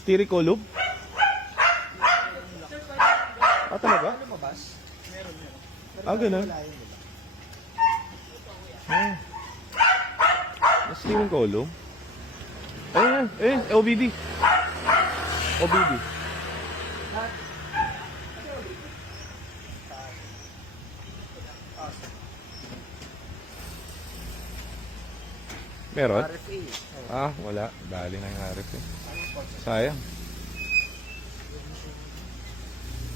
Steering column? Ah, talaga? Ah, ganun. Ah. Steering column? Ayun, ayun, OBD. OBD. Meron? RFA. Ah, wala. Dali na yung RF eh. Sayang.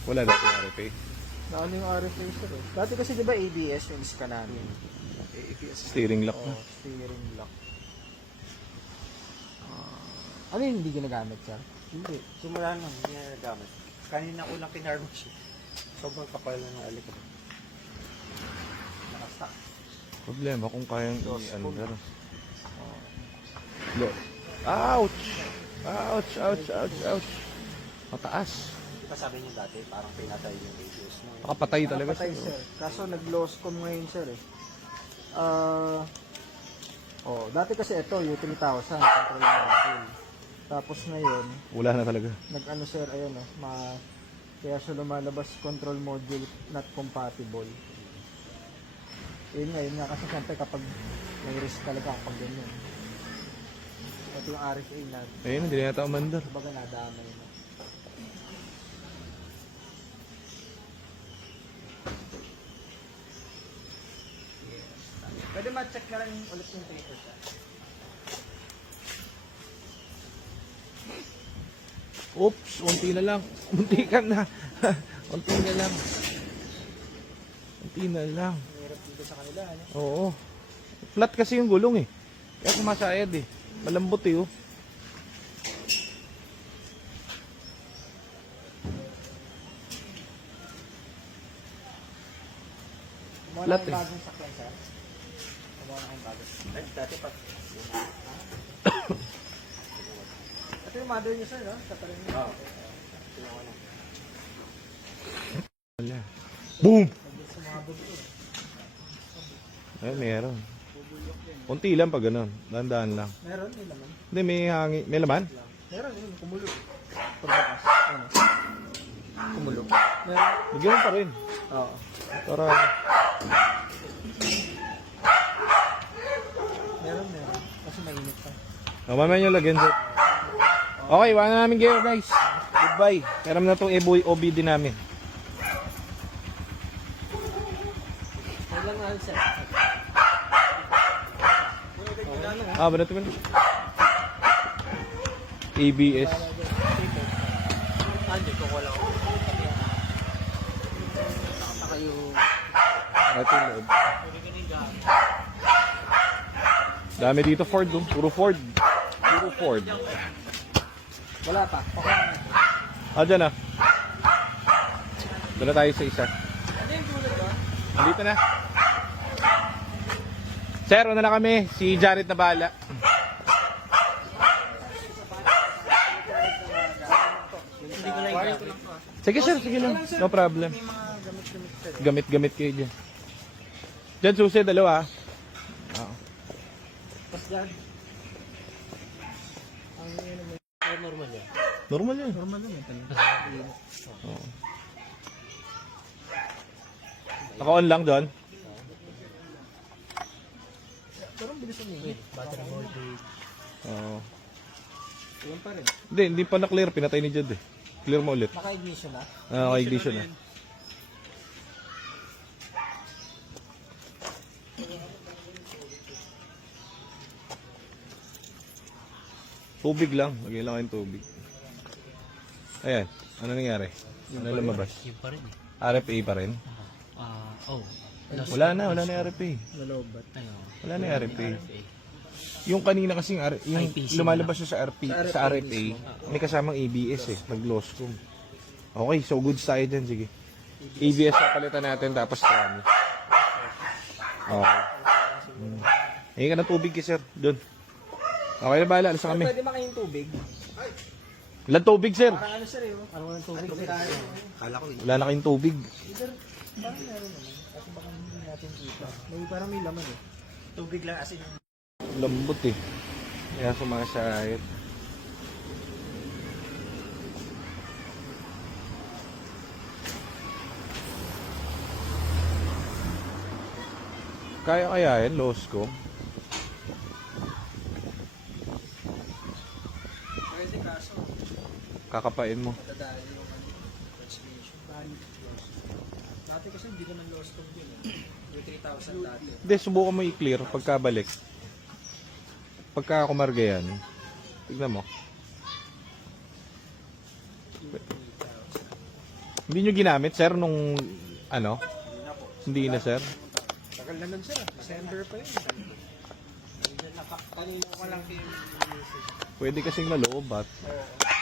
Wala dati yung RF eh. Naano yung RFA sir eh. Dati kasi di ba ABS yung iska namin? ABS. Steering lock na. Oh, steering lock. Ano yung hindi ginagamit sir? Hindi. Simula nung hindi na nagamit. Kanina ko lang pinarmo siya. Sobrang kapal na ng alikabok. Nakastock. Problema kung kayang Dos, i-under. Ouch! Ouch, ouch, ouch, ouch. Mataas. Di ba sabi niyo dati, parang pinatay yung radius mo. Nakapatay talaga Patay siya. sir. Kaso nag-loss com ngayon sir eh. Dati kasi ito, U3000, control module. Tapos ngayon, Wala na talaga. nag-ano sir, ayun kaya siya lumalabas control module not compatible. Yun nga kasi siyempre kapag may risk talaga kapag ganyan. Ito yung RFA na, Ayun, hindi na yata umandar. baga nadamay na. Pwede ma-check na lang ulit yung paper siya. Oops, unti na lang. Unti ka na. Unti na lang. Unti na lang. Mahirap dito sa kanila, ano? Oo. Flat kasi yung gulong eh. Kaya kumasayad eh. Malambot eh oh. Kumuha Flat na yung eh. bagong sakyan, sir. Kumuha na yung bagong. Ay, dati pa. Ito yung mother niyo, sir, no? Katarin niyo. Oo. Wala. Boom! Nag-get sumabog ito. Ay, meron. Unti lang pag ganun. Dahan-dahan lang. Meron, may laman. Hindi, may hangin. May laman? Meron, yun, kumulog. Pagbakas. Ano? Kumulog. Meron. Bigyan mo pa rin. Oo. Para... Meron. Kasi mainit pa. mamaya nyo lagyan sir. Okay, wala na namin kayo guys. Goodbye. Karam na itong OBD namin. Kailan nga, sir? Ah, ba na ito? ABS. Dito ko lang. Saka yung... Ito yung loob. Dami dito Ford oh. Puro Ford. Puro Ford. Wala pa. Okay na. Ah, dyan ah. Doon na tayo sa isa. Ano yung tulad ba? Dito na. Sir, una na kami. Si Jared na bahala. Hindi ko lang yung Sige sir, sige lang. No problem. May mga gamit-gamit, sir. Gamit-gamit kayo dyan. Dyan susi, dalawa. Tapos dyan. Ang yun naman. Normal yan. Normal yan. Normal naman talaga. Oo. Naka-on lang doon. Pero ang bilis uminit. Battery voltage. Oo. Iyan pa rin. Hindi pa na-clear. Pinatay ni Jad eh. Clear mo ulit. Naka-ignition na. Naka-ignition na. Tubig lang. Lagyan lang kayong tubig. Ayan. Ano nangyari? Ano lumabas? Yung pa rin eh. RFA pa rin? Wala na yung RFA. Nalobat. Wala na yung RFA. Yung kanina kasing yung lumalabas siya sa RFA, may kasamang ABS eh, nag-loss com. Okay, so goods tayo dyan, sige. ABS na palitan natin, tapos trami. Okay. Hingi ka ng tubig kay sir, doon. Okay na bahala, alas na kami. Pwede makayong tubig. Ilan tubig, sir? Parang ano sir eh, oh. Parang walang tubig sir. Kala ko Wala na kayong tubig. Either, parang meron naman. Kasi baka hindi natin kita. Parang may laman eh. tubig lang asin. Lambot eh. Kaya sumasayat. Kaya yan, Loscom. Pwede kaso, Kakapain mo. dadali yung transmission. Dati kasi hindi naman lost code yun eh. Yung 3,000 dati. Hindi, subukan mo i-clear pagkabalik. Pagka kumarga yan, tignan mo. Hindi nyo ginamit, sir, nung ano? Hindi na, sir. Tagal na nun sir. December pa yun. Kanina ko lang yung Pwede kasing malobat.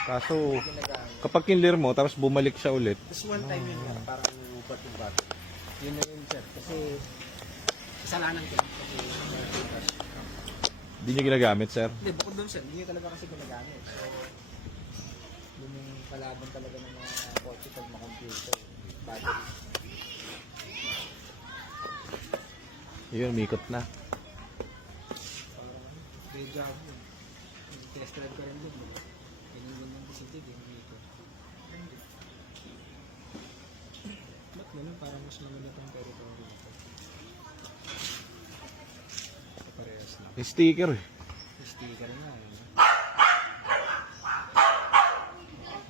Kaso, ginagamit. kapag kinlear mo, tapos bumalik siya ulit. Tapos one time yun nga, parang nurubat yung battery. Yun na yun sir. Kasi kasalanan ko. Kasi Hindi nyo ginagamit, sir. hindi, bukod doon sir. Hindi nyo talaga kasi ginagamit. So, yun yung kalaban talaga ng mga kotse pag ma-computer. Battery. Yun, umikot na. Parang deja vu. Test drive ka rin din. Diba? Ganyan yung decision din. Ba't ganun? Parang mas manulat ang territory ito. Parehas lang. Yung sticker eh. Yung sticker nga eh.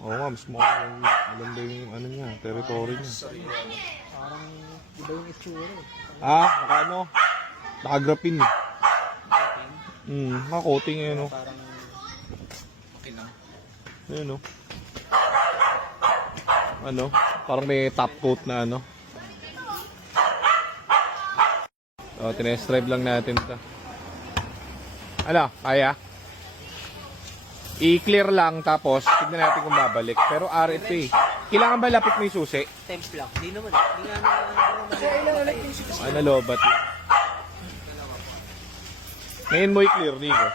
Oo nga, mas maganda yung ano niya, territory niya. Parang iba yung itsura eh. Naka naka-graphene eh. Naka-coating eh, no? Parang okay lang. Ayun, no? Ano? Parang may top coat na ano. Tinest drive lang natin ito. Ano? Kaya? I-clear lang tapos tignan natin kung babalik. Pero RFA. Kailangan ba lapit mo yung susi? Times lang. Hindi naman. Hindi nga naman. Nalobat lang. Ngayon mo i-clear, Nico.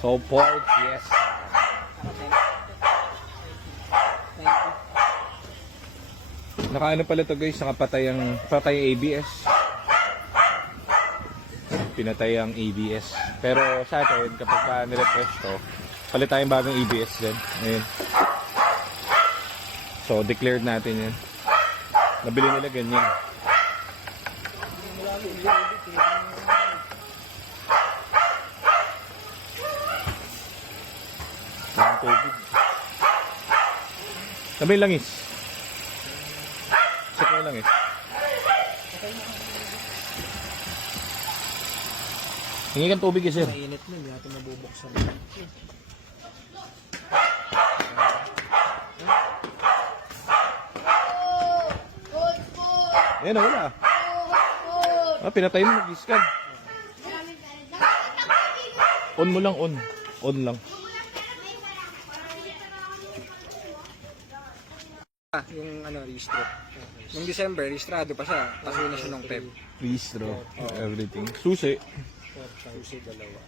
So, port, yes. Nakaano pala to guys, patay ang ABS. Pinatay ang ABS. Pero sa atin, kapag nirefresh to, palit tayong bagong ABS din. Ayun. So, declared natin yan. Nabili nila ganyan. Ang tubig. Sabi yung langis. Check mo yung langis. Hingi kang tubig eh, sir. mainit na, hindi natin mabubuksan. Ayan na, wala. Pinatay mo, mag-scan. On mo lang, on. On lang. Yung ano, registro. Nung December, registrado pa siya. Kaso na siya ng PEP. Registro, everything. Susi. Susi dalawa.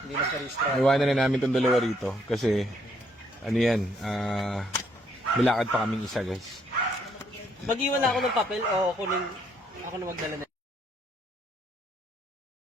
Hindi na siya registrado. Iwanan na namin itong dalawa rito. Kasi, ano yan, milakad pa kaming isa, guys. Mag-iwan na ako ng papel o kunin ako na magdala na.